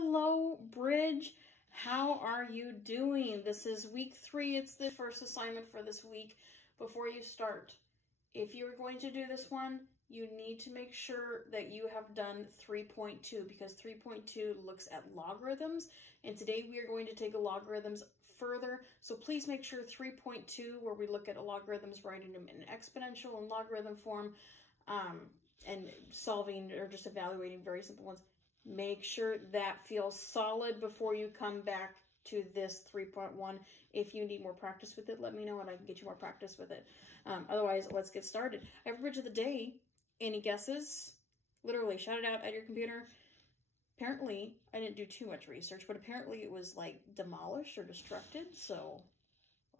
Hello, Bridge. How are you doing? This is week 3. It's the first assignment for this week. Before you start, if you're going to do this one, you need to make sure that you have done 3.2 because 3.2 looks at logarithms, and today we are going to take logarithms further. So please make sure 3.2, where we look at logarithms, writing them in exponential and logarithm form, and solving or just evaluating very simple ones. Make sure that feels solid before you come back to this 3.1. If you need more practice with it, let me know and I can get you more practice with it. Otherwise, let's get started. I have a bridge of the day. Any guesses? Literally, shout it out at your computer. Apparently, I didn't do too much research, but apparently it was like demolished or destructed. So,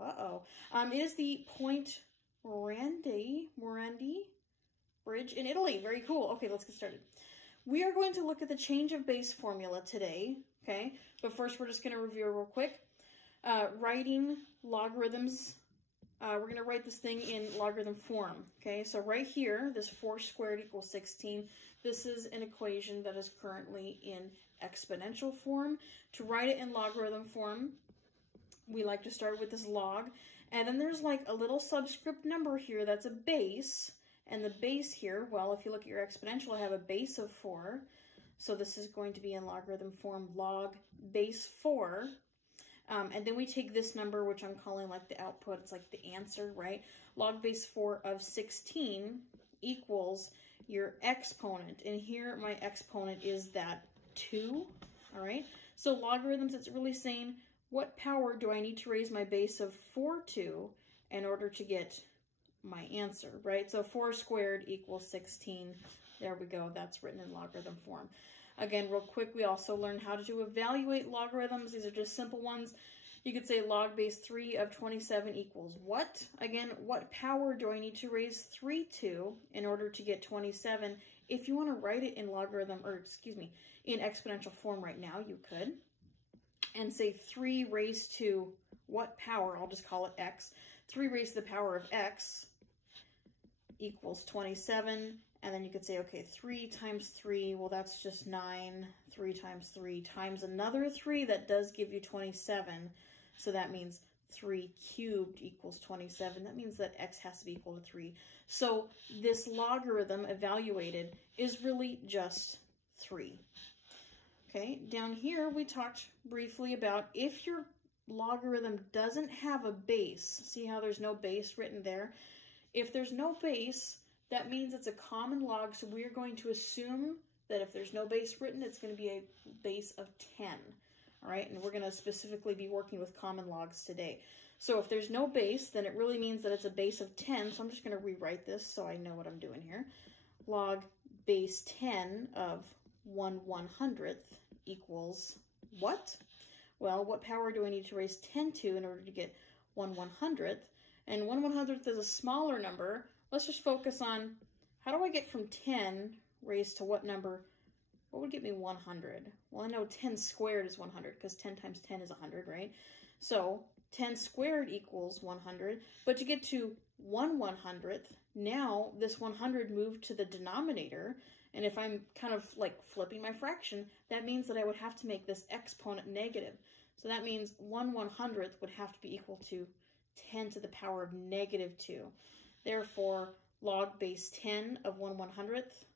it is the Point Morandi Bridge in Italy. Very cool. Okay, let's get started. We are going to look at the change of base formula today, okay? But first, we're just going to review real quick. Writing logarithms, we're going to write this thing in logarithm form, okay? So right here, this 4 squared equals 16. This is an equation that is currently in exponential form. To write it in logarithm form, we like to start with this log. And then there's like a little subscript number here that's a base. And the base here, well, if you look at your exponential, I have a base of 4. So this is going to be in logarithm form, log base 4. And then we take this number, which I'm calling like the output. It's like the answer, right? Log base 4 of 16 equals your exponent. And here my exponent is that 2, all right? So logarithms, it's really saying, what power do I need to raise my base of 4 to in order to get my answer, right? So 4 squared equals 16. There we go. That's written in logarithm form. Again, real quick, we also learned how to evaluate logarithms. These are just simple ones. You could say log base 3 of 27 equals what? Again, what power do I need to raise 3 to in order to get 27? If you want to write it in logarithm, or excuse me, in exponential form right now, you could. And say 3 raised to what power? I'll just call it x. 3 raised to the power of x equals 27. And then you could say, okay, 3 times 3, well, that's just 9. 3 times 3 times another 3, that does give you 27. So that means 3 cubed equals 27. That means that x has to be equal to 3. So this logarithm evaluated is really just 3. Okay, down here we talked briefly about if your logarithm doesn't have a base, see how there's no base written there? If there's no base, that means it's a common log, so we're going to assume that if there's no base written, it's going to be a base of 10, all right? And we're going to specifically be working with common logs today. So if there's no base, then it really means that it's a base of 10, so I'm just going to rewrite this so I know what I'm doing here. Log base 10 of 1/100th equals what? Well, what power do I need to raise 10 to in order to get 1/100th? And 1/100th is a smaller number. Let's just focus on how do I get from 10 raised to what number? What would get me 100? Well, I know 10 squared is 100 because 10 times 10 is 100, right? So 10 squared equals 100. But to get to 1/100th, now this 100 moved to the denominator. And if I'm kind of like flipping my fraction, that means that I would have to make this exponent negative. So that means 1/100th would have to be equal to 10 to the power of -2. Therefore, log base 10 of 1/100th,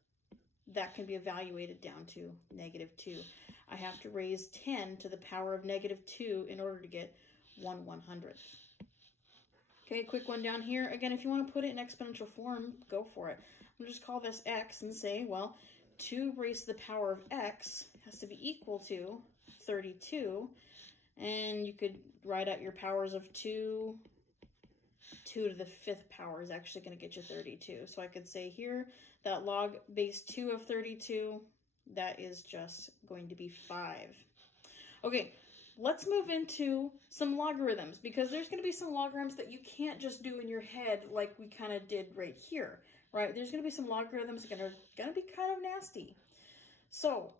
that can be evaluated down to -2. I have to raise 10 to the power of -2 in order to get 1/100th. Okay, quick one down here. Again, if you want to put it in exponential form, go for it. I'm going to just call this x and say, well, 2 raised to the power of x has to be equal to 32. And you could write out your powers of 2. 2 to the 5th power is actually going to get you 32. So I could say here that log base 2 of 32, that is just going to be 5. Okay, let's move into some logarithms because there's going to be some logarithms that you can't just do in your head like we kind of did right here, right? There's going to be some logarithms that are going to be kind of nasty. So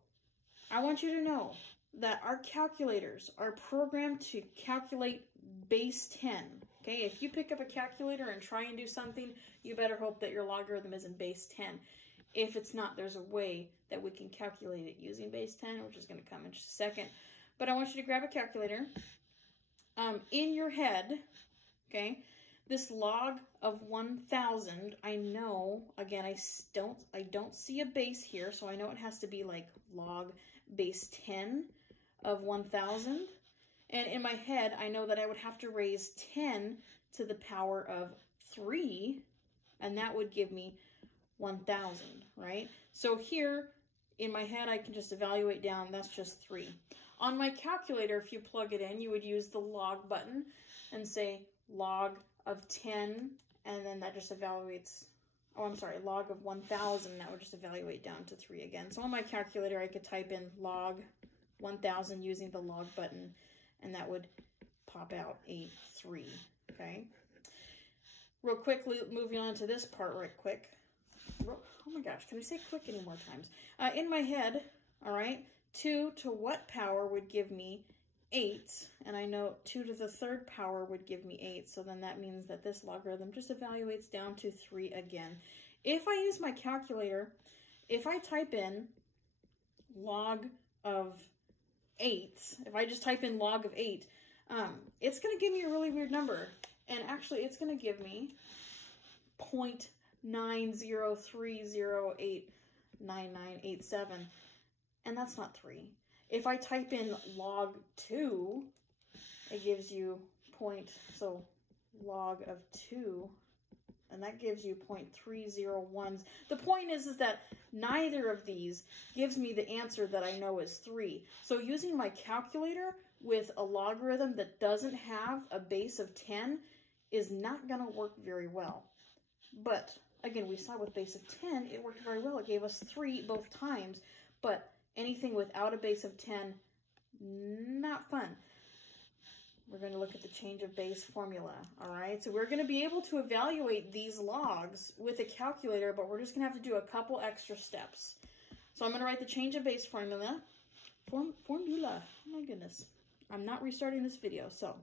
I want you to know that our calculators are programmed to calculate base 10. Okay, if you pick up a calculator and try and do something, you better hope that your logarithm is in base 10. If it's not, there's a way that we can calculate it using base 10, which is going to come in just a second. But I want you to grab a calculator. In your head, okay, this log of 1,000, I know, again, I don't see a base here, so I know it has to be like log base 10 of 1,000. And in my head, I know that I would have to raise 10 to the power of 3, and that would give me 1,000, right? So here, in my head, I can just evaluate down, that's just 3. On my calculator, if you plug it in, you would use the log button and say log of 10, and then that just evaluates, oh, I'm sorry, log of 1,000, that would just evaluate down to 3 again. So on my calculator, I could type in log 1,000 using the log button, and that would pop out a 3, okay? Real quickly, moving on to this part right quick. Oh my gosh, can we say quick any more times? In my head, all right, 2 to what power would give me 8? And I know 2 to the 3rd power would give me 8, so then that means that this logarithm just evaluates down to 3 again. If I use my calculator, if I type in log of 8, if I just type in log of 8, it's going to give me a really weird number. And actually, it's going to give me 0.90308998 and that's not 3. If I type in log 2, it gives you log of 2, and that gives you 0.301. The point is that neither of these gives me the answer that I know is 3. So using my calculator with a logarithm that doesn't have a base of 10 is not going to work very well. But again, we saw with base of 10, it worked very well. It gave us 3 both times, but anything without a base of 10, not fun. We're going to look at the change of base formula, all right? So we're going to be able to evaluate these logs with a calculator, but we're just going to have to do a couple extra steps. So I'm going to write the change of base formula. Formula, oh my goodness. I'm not restarting this video, so.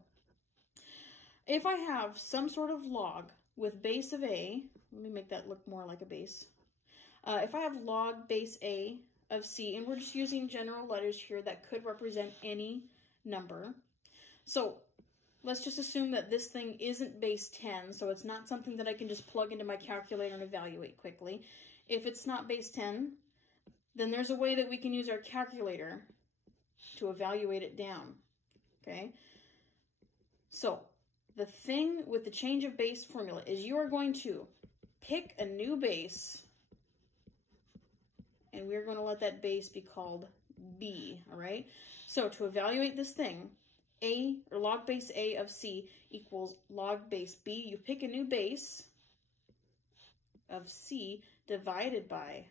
If I have some sort of log with base of a, let me make that look more like a base. If I have log base a of c, and we're just using general letters here that could represent any number. So let's just assume that this thing isn't base 10, so it's not something that I can just plug into my calculator and evaluate quickly. If it's not base 10, then there's a way that we can use our calculator to evaluate it down, okay? So the thing with the change of base formula is you are going to pick a new base, and we're going to let that base be called b, all right? So to evaluate this thing, a, or log base a of c equals log base b. You pick a new base of c divided by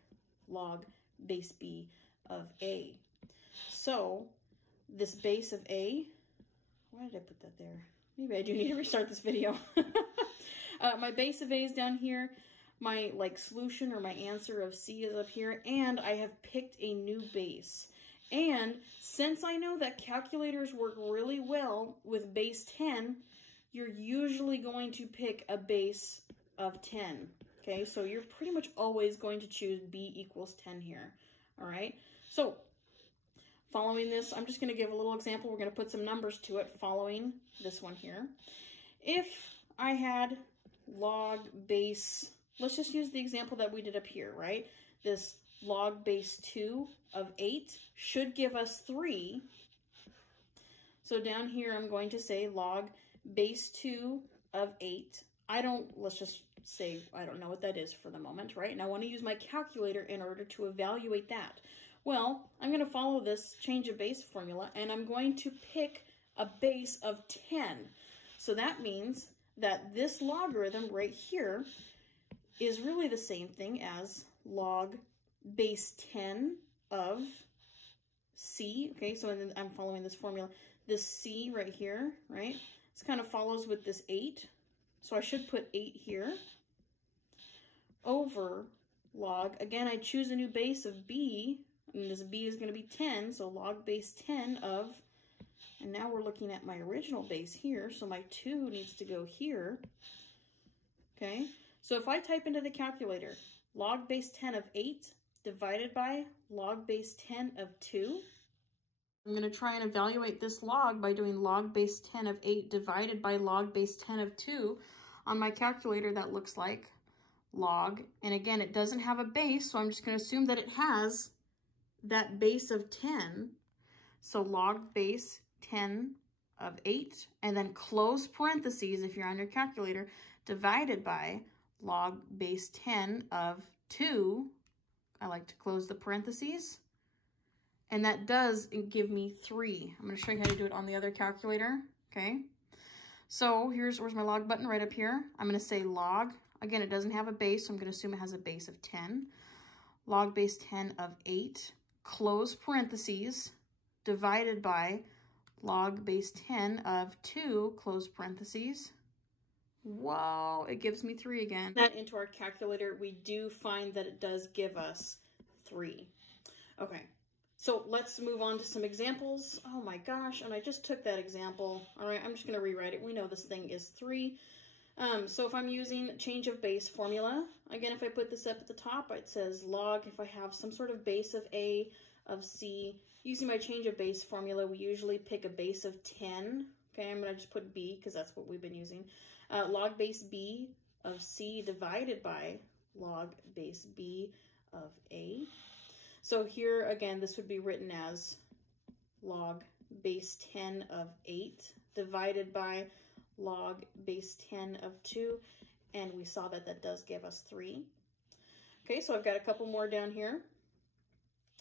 log base b of a. So this base of a, why did I put that there? Maybe I do need to restart this video. My base of a is down here. My solution or my answer of c is up here, and I have picked a new base. And since I know that calculators work really well with base 10, you're usually going to pick a base of 10. Okay, so you're pretty much always going to choose b equals 10 here. All right, so following this, I'm just going to give a little example. We're going to put some numbers to it following this one here. If I had log base, let's just use the example that we did up here, right? This log base 2 of 8 should give us 3. So down here, I'm going to say log base 2 of 8. Let's just say I don't know what that is for the moment, right? And I want to use my calculator in order to evaluate that. Well, I'm going to follow this change of base formula, and I'm going to pick a base of 10. So that means that this logarithm right here is really the same thing as log base 10 of c. Okay, so I'm following this formula. This c right here, right? This kind of follows with this 8. So I should put 8 here over log. Again, I choose a new base of b, and this b is going to be 10, so log base 10 of, and now we're looking at my original base here, so my 2 needs to go here. Okay, so if I type into the calculator log base 10 of 8 divided by log base 10 of 2. I'm going to try and evaluate this log by doing log base 10 of 8 divided by log base 10 of 2. On my calculator, that looks like log. And again, it doesn't have a base, so I'm just going to assume that it has that base of 10. So log base 10 of 8, and then close parentheses, if you're on your calculator, divided by log base 10 of 2. I like to close the parentheses. And that does give me 3. I'm going to show you how to do it on the other calculator. Okay. So where's my log button? Right up here. I'm going to say log. Again, it doesn't have a base, so I'm going to assume it has a base of 10. Log base 10 of 8, close parentheses, divided by log base 10 of 2, close parentheses. Whoa, it gives me 3 again. That into our calculator, we do find that it does give us 3. Okay, so let's move on to some examples. Oh my gosh, and I just took that example. All right, I'm just gonna rewrite it. We know this thing is 3. So if I'm using change of base formula, again, if I put this up at the top, it says log, if I have some sort of base of A, of C, using my change of base formula, we usually pick a base of 10. Okay, I'm going to just put B because that's what we've been using. Log base B of C divided by log base B of A. So here, again, this would be written as log base 10 of 8 divided by log base 10 of 2. And we saw that that does give us 3. Okay, so I've got a couple more down here.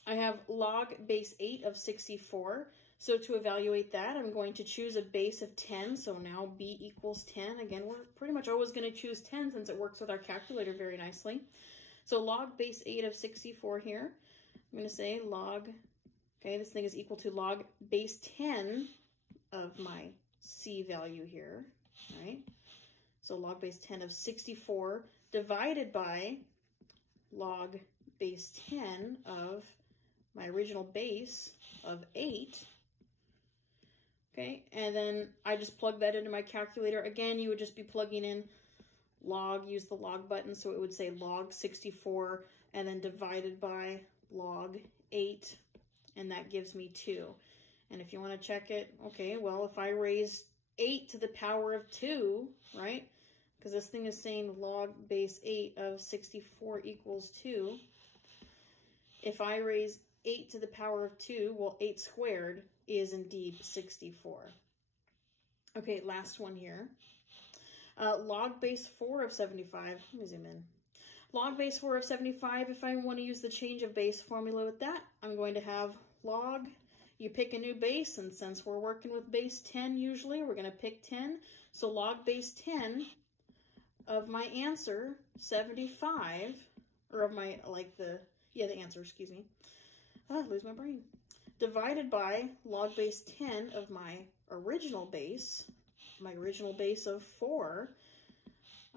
I have log base 8 of 64. So to evaluate that, I'm going to choose a base of 10. So now B equals 10. Again, we're pretty much always going to choose 10 since it works with our calculator very nicely. So log base 8 of 64 here. I'm going to say log, okay, this thing is equal to log base 10 of my C value here, right? So log base 10 of 64 divided by log base 10 of my original base of 8. Okay, and then I just plug that into my calculator. Again, you would just be plugging in log, use the log button, so it would say log 64 and then divided by log 8, and that gives me 2. And if you want to check it, okay, well, if I raise 8 to the power of 2, right, because this thing is saying log base 8 of 64 equals 2, if I raise 8 to the power of 2, well, 8 squared is indeed 64. Okay, last one here. Log base 4 of 75, let me zoom in. Log base 4 of 75, if I want to use the change of base formula with that, I'm going to have log, you pick a new base, and since we're working with base 10 usually, we're going to pick 10. So log base 10 of my answer, 75, or of my, the answer, excuse me. I lose my brain. Divided by log base 10 of my original base of 4.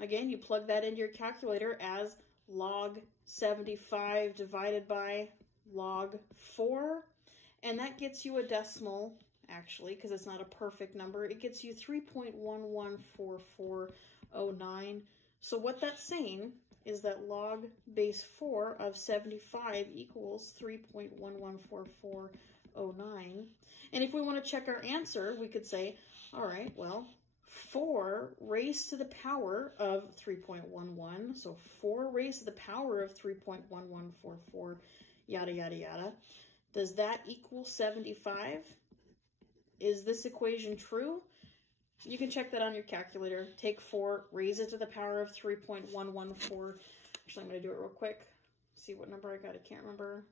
Again, you plug that into your calculator as log 75 divided by log 4. And that gets you a decimal, actually, because it's not a perfect number. It gets you 3.114409. So what that's saying is that log base 4 of 75 equals 3.114409. And if we want to check our answer, we could say, all right, well, 4 raised to the power of 3.11. So 4 raised to the power of 3.1144, yada, yada, yada. Does that equal 75? Is this equation true? You can check that on your calculator. Take 4, raise it to the power of 3.114. Actually, I'm going to do it real quick. See what number I got. I can't remember.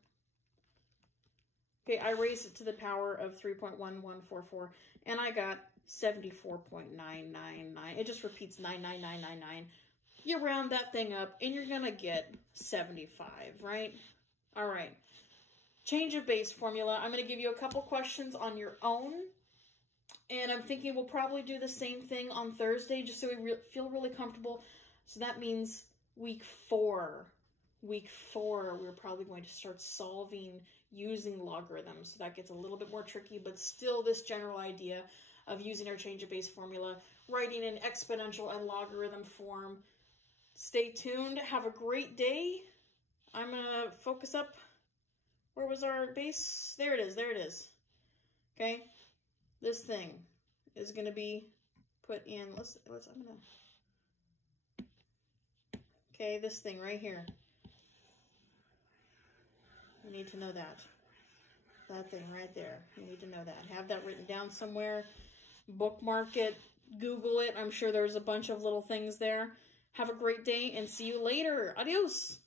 Okay, I raised it to the power of 3.1144, and I got 74.999. It just repeats 99999. You round that thing up, and you're going to get 75, right? All right. Change of base formula. I'm going to give you a couple questions on your own. And I'm thinking we'll probably do the same thing on Thursday, just so we feel really comfortable. So that means week 4. Week 4, we're probably going to start solving using logarithms. So that gets a little bit more tricky, but still this general idea of using our change of base formula, writing in exponential and logarithm form. Stay tuned. Have a great day. I'm gonna focus up. Where was our base? There it is, there it is. Okay, this thing is gonna be put in, okay, this thing right here. You need to know that. That thing right there. You need to know that. Have that written down somewhere. Bookmark it. Google it. I'm sure there's a bunch of little things there. Have a great day and see you later. Adios.